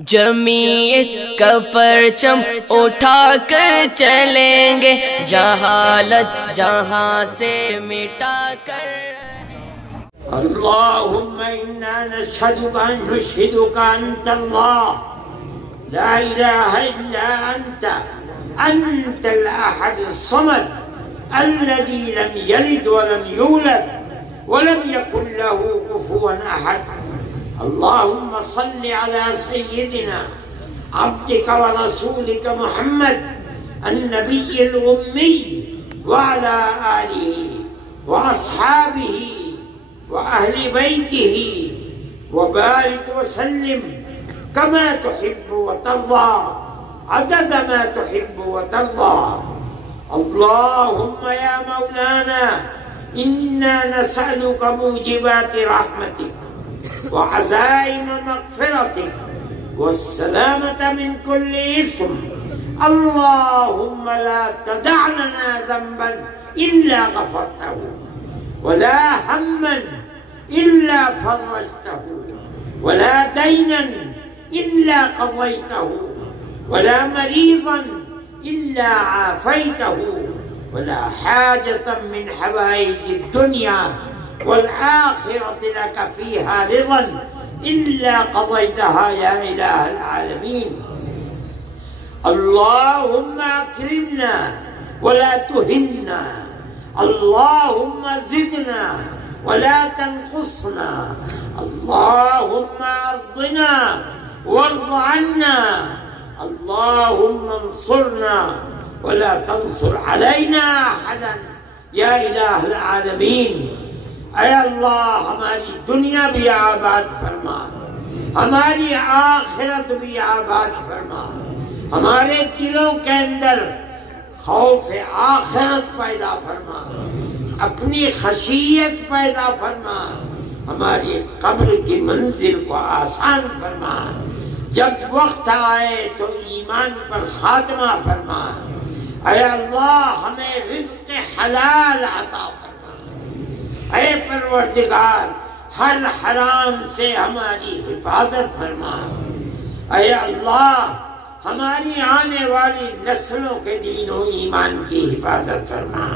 جمعیت کا پرچم اٹھا کر چلیں گے، جہالت جہاں سے مٹا کر۔ اللهم إنا نشهدك أنت الله لا إله إلا أنت الأحد الصمد الذي لم يلد ولم يولد ولم يكن له كفوا أحد. اللهم صل على سيدنا عبدك ورسولك محمد النبي الأمي وعلى آله وأصحابه وأهل بيته وبارك وسلم كما تحب وترضى عدد ما تحب وترضى. اللهم يا مولانا إنا نسألك موجبات رحمتك وعزائم مغفرتك والسلامة من كل إثم. اللهم لا تدع لنا ذنبا إلا غفرته ولا هما إلا فرجته ولا دينا إلا قضيته ولا مريضا إلا عافيته ولا حاجة من حوائج الدنيا والآخرة لك فيها رضا إلا قضيتها يا إله العالمين. اللهم أكرمنا ولا تهنا، اللهم زدنا ولا تنقصنا، اللهم ارضنا وارض عنا، اللهم انصرنا ولا تنصر علينا احدا یا الہ العالمین. اے اللہ ہماری دنیا بھی آباد فرما، ہماری آخرت بھی آباد فرما، ہمارے دلوں کے اندر خوف آخرت پیدا فرما، اپنی خشیت پیدا فرما، ہماری قبر کی منزل کو آسان فرما، جب وقت آئے تو ایمان پر خاتمہ فرما. اے اللہ ہمیں رزق حلال عطا فرما، اے پروردگار ہر حرام سے ہماری حفاظت فرما. اے اللہ ہماری آنے والی نسلوں کے دین و ایمان کی حفاظت فرما،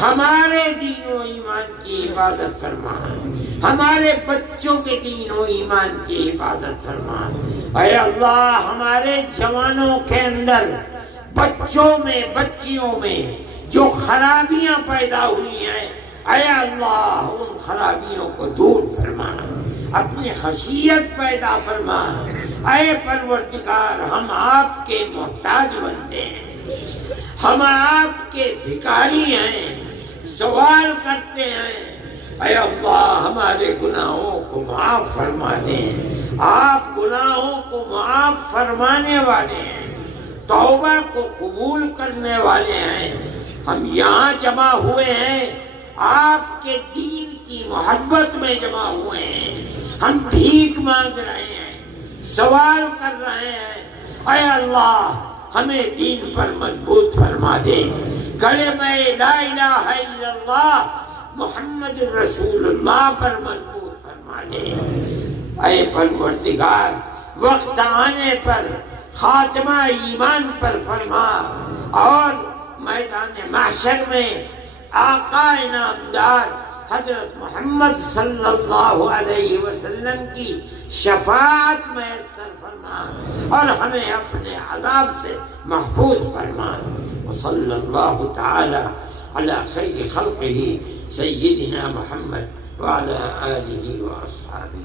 ہمارے دین و ایمان کی حفاظت فرما، ہمارے بچوں کے دین و ایمان کی حفاظت فرما. اے اللہ ہمارے جوانوں کے اندر، بچوں میں بچیوں میں جو خرابیاں پیدا ہوئی ہیں، اے اللہ ان خرابیوں کو دور فرما، اپنی خشیت پیدا فرما. اے پروردگار ہم آپ کے محتاج بنتے ہیں، ہم آپ کے بھکاری ہیں، سوال کرتے ہیں. اے اللہ ہمارے گناہوں کو معاف فرما دیں، آپ گناہوں کو معاف فرمانے والے ہیں، توبہ کو قبول کرنے والے ہیں. ہم یہاں جمع ہوئے ہیں، آپ کے دین کی محبت میں جمع ہوئے ہیں، ہم بھیک مانگ رہے ہیں، سوال کر رہے ہیں. اے اللہ ہمیں دین پر مضبوط فرما دے، کلمہ لا الہ الا اللہ محمد رسول اللہ پر مضبوط فرما دے. اے پروردگار وقت آنے پر خاتمہ ایمان پر فرما، اور میدان محشر میں آقا انعامدار حضرت محمد صلی اللہ علیہ وسلم کی شفاعت میسر فرما، اور ہمیں اپنے عذاب سے محفوظ فرما. وصلی اللہ تعالی علی خیر خلقہ سیدنا محمد وعلی آلہ واصحابہ.